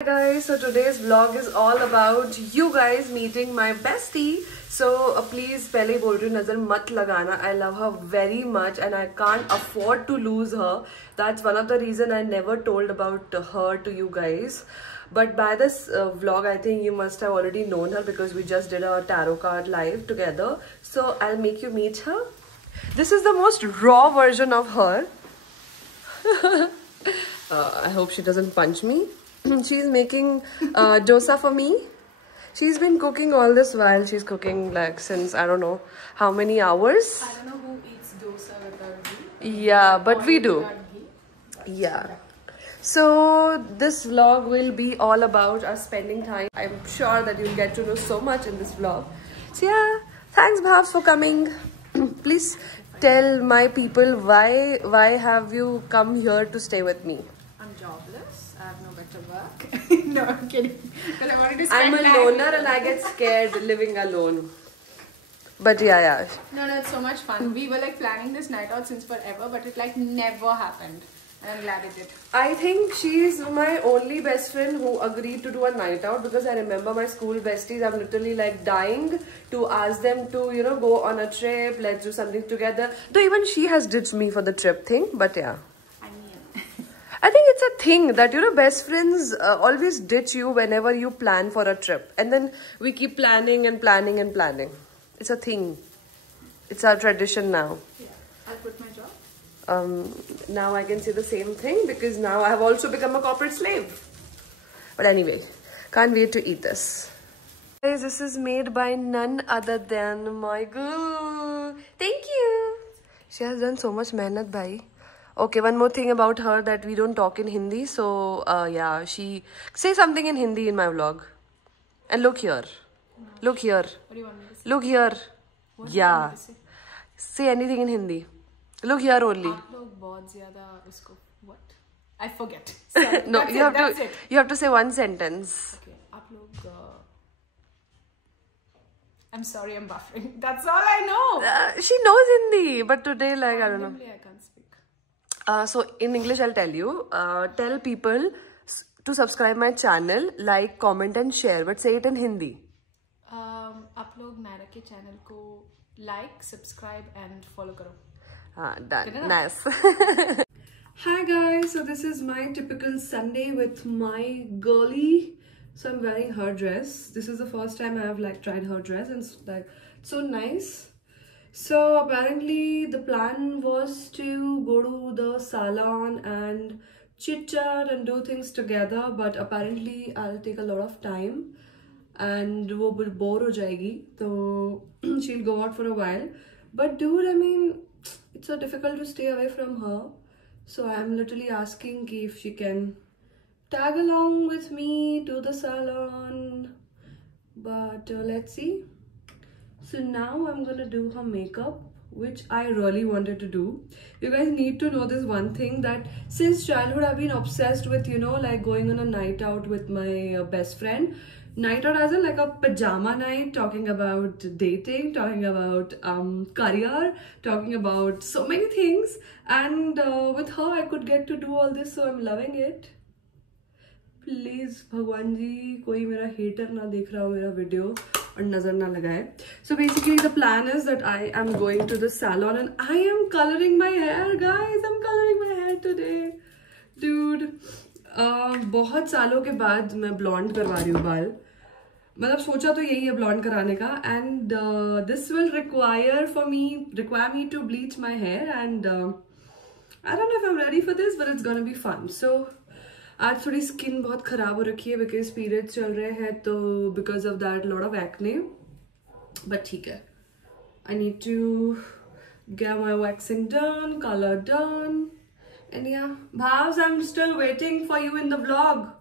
Hi guys, so today's vlog is all about you guys meeting my bestie. So please पहले ही बोल रही हूँ नजर मत लगाना. I love her very much and I can't afford to lose her. That's one of the reason I never told about her to you guys. But by this vlog, I think you must have already known her because we just did a tarot card live together. So I'll make you meet her. This is the most raw version of her. I hope she doesn't punch me. She's making dosa for me. She's been cooking all this while. She's cooking like since I don't know how many hours. I don't know who eats dosa without ghee. Yeah, but we do. Ghee. Yeah. So this vlog will be all about us spending time. I'm sure that you'll get to know so much in this vlog. So yeah, thanks Bhavs for coming. Please tell my people why have you come here to stay with me? I'm jobless. I have no better work. No, I'm kidding. But I wanted to spend I'm a loner and I get scared living alone. But yeah. No, it's so much fun. We were like planning this night out since forever, but it like never happened. And I'm glad it did. I think she's my only best friend who agreed to do a night out because I remember my school besties. I'm literally like dying to ask them to, you know, go on a trip. Let's do something together. Though even she has ditched me for the trip thing. But yeah. I think it's a thing that, you know, best friends always ditch you whenever you plan for a trip. And then we keep planning and planning and planning. It's a thing. It's our tradition now. Yeah, I'll quit my job. Now I can say the same thing because now I have also become a corporate slave. But anyway, can't wait to eat this. Guys, this is made by none other than my girl. Thank you. She has done so much mehnat, bhai. Okay, one more thing about her that we don't talk in Hindi. So, yeah, she... Say something in Hindi in my vlog. And look here. Look here. What do you want me to say? Look here. What Yeah. do you want me to say? Say anything in Hindi. Look here only. आप लोग बहुत ज़्यादा उसको what? I forget. Sorry. No, That's it. you have to say one sentence. Okay, आप लोग. I'm sorry, I'm buffering. That's all I know. She knows Hindi, but today, like, I don't know. I can't speak. So in English, I'll tell you. Tell people to subscribe my channel, like, comment and share. But say it in Hindi. आप लोग नायरा के channel को like, subscribe and follow करो. Done. Nice. Hi guys, so this is my typical Sunday with my girly. So I'm wearing her dress. This is the first time I have like tried her dress and it's like so nice. So apparently the plan was to go to the salon and chit chat and do things together, but apparently I'll take a lot of time and wo bore ho jayegi, so she'll go out for a while. But dude, I mean, it's so difficult to stay away from her. So I'm literally asking if she can tag along with me to the salon. But let's see. So now I'm gonna do her makeup, which I really wanted to do. You guys need to know this one thing, that since childhood I've been obsessed with, you know, like going on a night out with my best friend. Night out as in like a pajama night, talking about dating, talking about career, talking about so many things. And with her I could get to do all this, so I'm loving it. Please भगवान जी कोई मेरा hater ना देख रहा हो मेरा video और नजर ना लगाए. So basically the plan is that I am going to the salon and I am coloring my hair, guys. I'm coloring my hair today, dude. बहुत सालों के बाद मैं blonde करवा रही हूँ बाल. मतलब सोचा तो यही है blonde कराने का, and this will require me to bleach my hair, and I don't know if I'm ready for this, but it's gonna be fun. So आज थोड़ी skin बहुत खराब हो रखी है because periods चल रहे हैं, तो because of that lot of acne. But ठीक है, I need to get my waxing done, color done, and yeah, Bhavs, I'm still waiting for you in the vlog.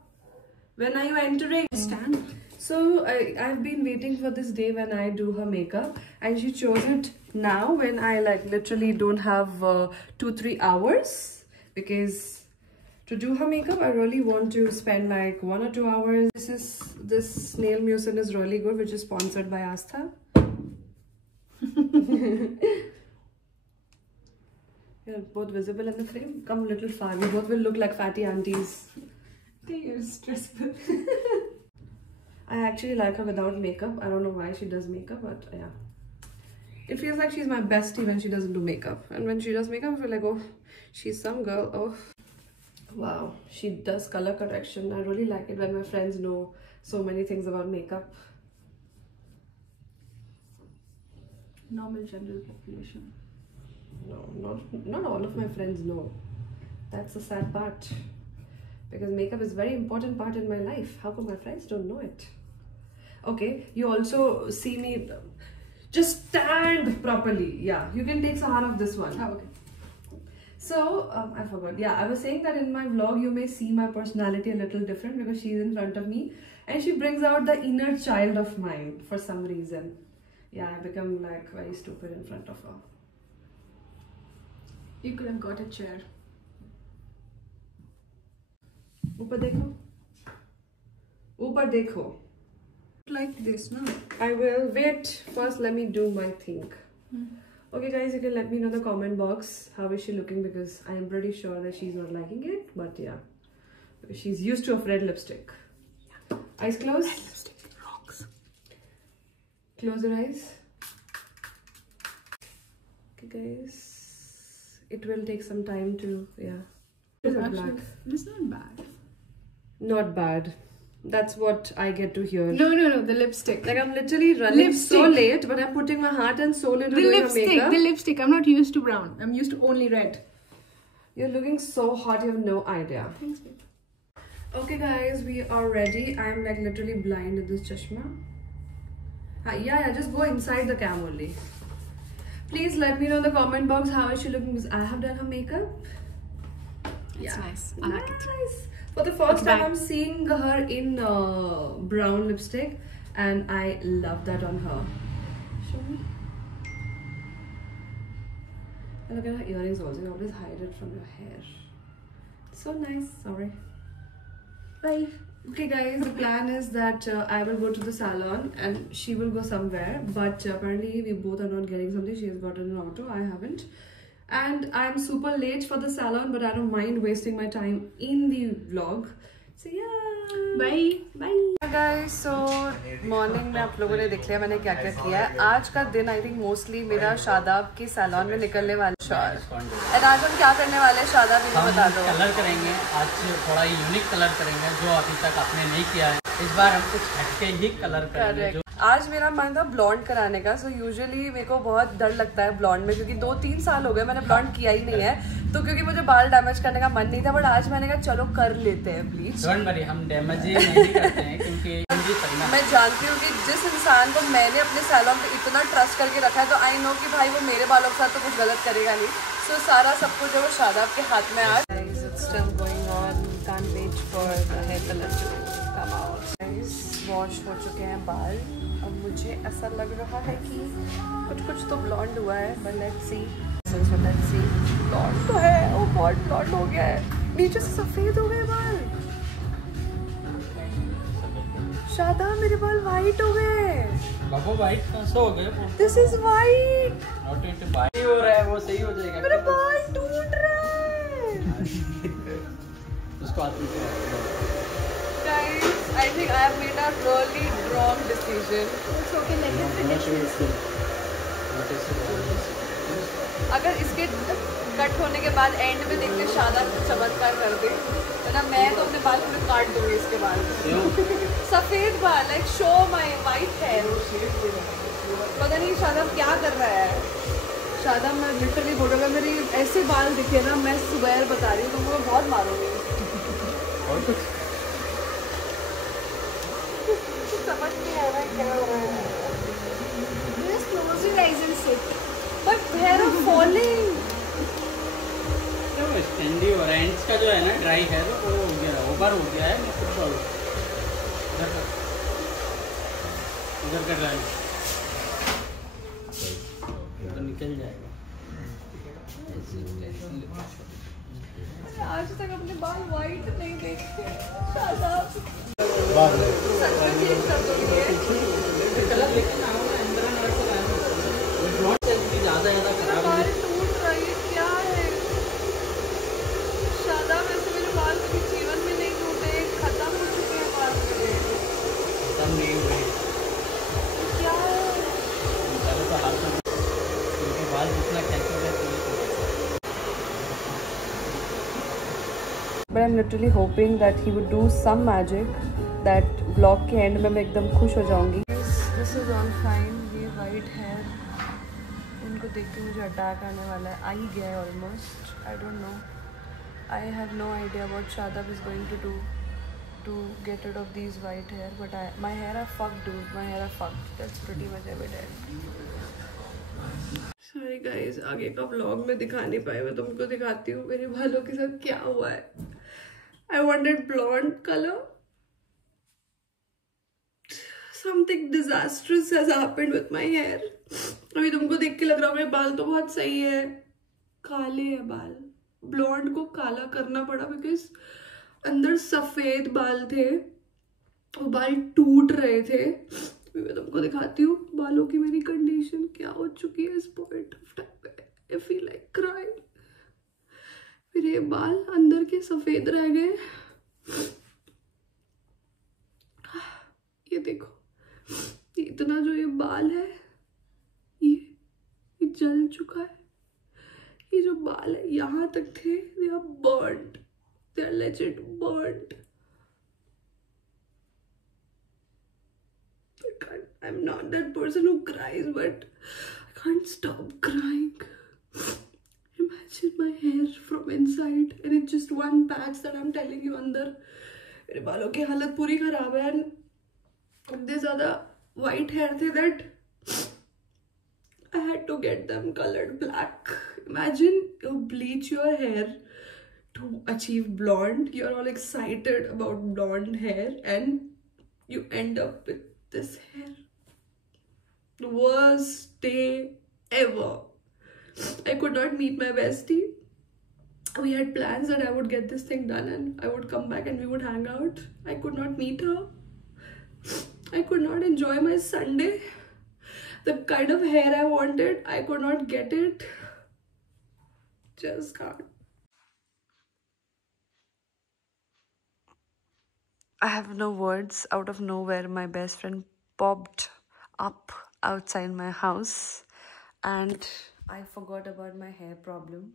When are you entering? Stand. So I've been waiting for this day when I do her makeup, and she chose it now when I like literally don't have 2-3 hours, because to do her makeup I really want to spend like 1 or 2 hours. This nail mucin is really good, which is sponsored by Astha. You're both visible in the frame. Come a little far. We both will look like fatty aunties. You're stressful. I actually like her without makeup. I don't know why she does makeup, but yeah. It feels like she's my bestie when she doesn't do makeup. And when she does makeup, I feel like, oh, she's some girl. Oh, wow. She does color correction. I really like it when my friends know so many things about makeup. Normal general population. No, not all of my friends know. That's the sad part. Because makeup is a very important part in my life. How come my friends don't know it? Okay, you also see me... Just stand properly. Yeah, you can take Sahara of this one. Oh, okay. So, I forgot. Yeah, I was saying that in my vlog, you may see my personality a little different because she's in front of me. And she brings out the inner child of mine for some reason. Yeah, I become like very stupid in front of her. You could have got a chair. Upar dekho. Upar dekho. Like this, no? I will. Wait. First, let me do my thing. Okay, guys, you can let me know in the comment box how is she looking because I am pretty sure that she's not liking it. But yeah, because she's used to a red lipstick. Yeah. Eyes closed. Red lipstick rocks. Close your eyes. Okay, guys. It will take some time to, yeah. It's not bad. Not bad. That's what I get to hear. No, the lipstick. Like I'm literally running so late, but I'm putting my heart and soul into doing a makeup. The lipstick. I'm not used to brown. I'm used to only red. You're looking so hot, you have no idea. Thanks, babe. Okay, guys, we are ready. I'm like literally blind in this chashma. Yeah, just go inside the cam only. Please let me know in the comment box how is she looking because I have done her makeup. It's nice. I like it. For the first time, I'm seeing her in brown lipstick, and I love that on her. Show me. And look at her earrings also. You always hide it from your hair. So nice. Sorry. Bye. Okay, guys. The plan is that I will go to the salon and she will go somewhere. But apparently, we both are not getting something. She has gotten an auto. I haven't. And I'm super late for the salon, but I don't mind wasting my time in the vlog. So yeah. Bye. Bye. Hi guys, so morning में आप लोगों ने देख लिया मैंने क्या क्या किया है. आज का दिन I think mostly मेरा शादाब के salon में निकलने वाला शॉर. और आज हम क्या करने वाले हैं शादाब मुझे बता दो. कलर करेंगे आज थोड़ा यूनिक कलर करेंगे जो अभी तक आपने नहीं किया है. इस बार हम कुछ हटके ही कलर करेंगे. आज मेरा मन था ब्लॉन्ड कराने का. सो यूजुअली मेरे को बहुत डर लगता है ब्लॉन्ड में क्योंकि 2-3 साल हो गए मैंने ब्लॉन्ड किया ही नहीं है. तो क्योंकि मुझे बाल डैमेज करने का मन नहीं था, बट आज मैंने कहा चलो कर लेते हैं ब्लीच. डोंट वरी, हम डैमेज ही नहीं करते हैं क्योंकि मैं जानती हूँ कि जिस इंसान को मैंने अपने सैलून पे इतना ट्रस्ट करके रखा है तो आई नो कि भाई वो मेरे बालों के साथ तो कुछ गलत करेगा नहीं. सो सारा सब कुछ जो वो शादाब के हाथ में आज. वॉश हो चुके हैं बाल. अब मुझे ऐसा लग रहा है कि कुछ तो ब्लॉन्ड हुआ है, बट लेट्स सी. ब्लॉन्ड तो है. ओह गॉड, ब्लॉन्ड हो गया है. नीचे से सफेद हो गए बाल. शादाब मेरे बाल वाइट हो गए. बाबू वाइट कैसे हो गए? This is white. Not it white हो रहा है, वो सही हो जाएगा. मेरे बाल टूट रहे हैं. उसको हाथ में. Guys, I think I have made a really wrong decision. It's okay, let me finish. अगर इसके कट होने के बाद एंड में देखते शादाब कुछ चमत्कार कर दे वरना मैं तो अपने बाल पूरे काट दूंगी इसके बाद. सफेद बाल, like show my white hair. पता नहीं शादाब क्या कर रहा है. शादाब मैं लिटरली बोलूँगा मेरे ऐसे बाल दिखे ना, मैं सुबह बता रही हूँ तो मुझे बहुत मारूंगी. और कुछ समझ नहीं आ रहा है क्या हो रहा है. Just close your eyes and sit. But hair are falling. वो स्टैंडी और एंड्स का जो है ना ड्राई हेयर वो हो गया, ओवर हो गया है. कुछ और इधर कर रहा है तो निकल जाएगा. आज तक अपने बाल वाइट नहीं देखे. शादाब सच में चेंज कर दोगे. कलर लेके ना आओ ना, अंदर ना रखो ना. ब्लॉन्ड से ज़्यादा खराब बाल टूट रहा है. क्या है शादाब? ऐसे मेरे बाल कभी जीवन में नहीं टूटे. but I'm literally hoping that he would do some magic that vlog के end में मैं एकदम खुश हो जाऊँगी. This is all fine. ये white hair इनको देख के मुझे अटैक आने वाला है. आ ही गया है almost. I don't know. I have no idea what Shadab is going to do to get rid of these white hair, but my hair are fucked, dude. My hair are fucked. That's pretty much evident. Sorry guys, आगे का vlog में दिखा नहीं पाई. मैं तुमको दिखाती हूँ मेरे बालों के साथ क्या हुआ है. I wanted blonde color. Something disastrous has happened with my hair. अभी तुमको देख के लग रहा है मेरे बाल तो बहुत सही है. काले है बाल. ब्लॉन्ड को काला करना पड़ा बिकॉज अंदर सफेद बाल थे. वो बाल टूट रहे थे. मैं तुमको दिखाती हूँ बालों की मेरी कंडीशन क्या हो चुकी है इस पॉइंट ऑफ टाइम पे. I feel like crying. मेरे बाल अंदर के सफेद रह गए. ये देखो, इतना जो ये बाल है ये जल चुका है. ये जो बाल है यहाँ तक थे, they are burnt. They are legit burnt. I'm not that person who cries, but I can't stop crying. Imagine my hair from inside, and it's just one patch that I'm telling you अंदर मेरे बालों की हालत पूरी खराब है. And इतने ज़्यादा white hair थे that I had to get them colored black. Imagine you bleach your hair to achieve blonde. You're all excited about blonde hair and you end up with this hair. The worst day ever. I could not meet my bestie. We had plans that I would get this thing done and I would come back and we would hang out. I could not meet her. I could not enjoy my Sunday. The kind of hair I wanted, I could not get it. Just can't. I have no words. Out of nowhere, my best friend popped up outside my house and I forgot about my hair problem.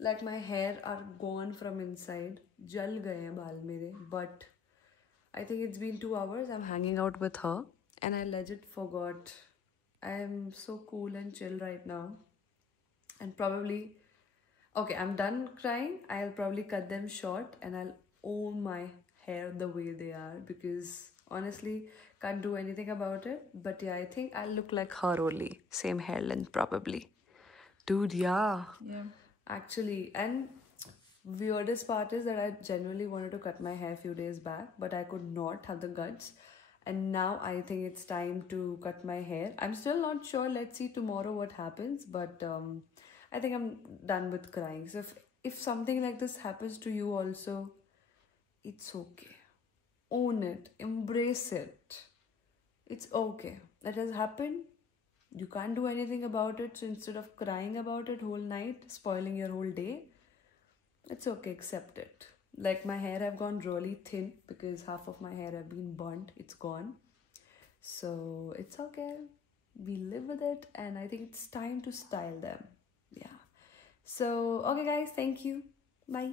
Like my hair are gone from inside. Jal gaye hain baal mere. But I think it's been 2 hours. I'm hanging out with her and I legit forgot. I am so cool and chill right now. And probably, okay, I'm done crying. I'll probably cut them short and I'll own my hair the way they are because honestly, can't do anything about it. But yeah, I think I'll look like her only. Same hair length probably. Dude, yeah. Yeah. Actually, and weirdest part is that I genuinely wanted to cut my hair a few days back, but I could not have the guts. And now I think it's time to cut my hair. I'm still not sure. Let's see tomorrow what happens. But I think I'm done with crying. So if something like this happens to you also, it's okay. Own it. Embrace it. It's okay. That has happened. You can't do anything about it. So instead of crying about it whole night, spoiling your whole day, it's okay. Accept it. Like my hair have gone really thin because half of my hair have been burnt. It's gone. So it's okay. We live with it. And I think it's time to style them. Yeah. So, okay guys. Thank you. Bye.